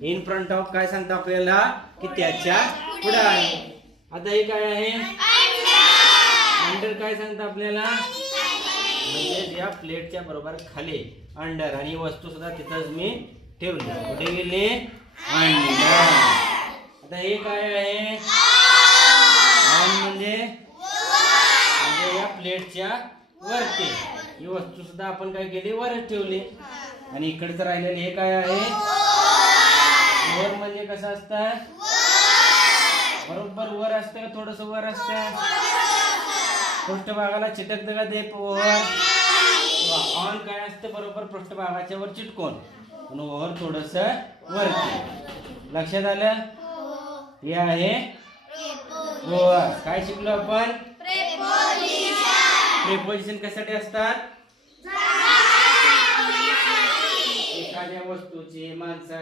In front of काय सांगतं आपल्याला की त्याच्या पुढे आहे. आता हे काय आहे अंडर काय सांगतं आपल्याला म्हणजे या प्लेटच्या बरोबर खाली अंडर आणि वस्तू सुद्धा तिथंच मी ठेवली. कुठे गेली अंडर. आता हे काय आहे ऑन म्हणजे या प्लेटच्या वरती ही वस्तू सुद्धा आपण काय केली वरच ठेवली. आणि इकडचं राहिलेलं हे काय आहे वर म्हणजे कसं असतं बरोबर वर असतं का थोडस वर असतं पृष्ठभागाला चिटकतं का ते वर. ऑन काय असतं बरोबर पृष्ठभागाच्या वर चिटकून म्हणून वर थोडस वरती. लक्षात आलं. हे आहे काय शिकलो आपण प्रेपोजिशन कशासाठी असतात एखाद्या वस्तूची माणसाची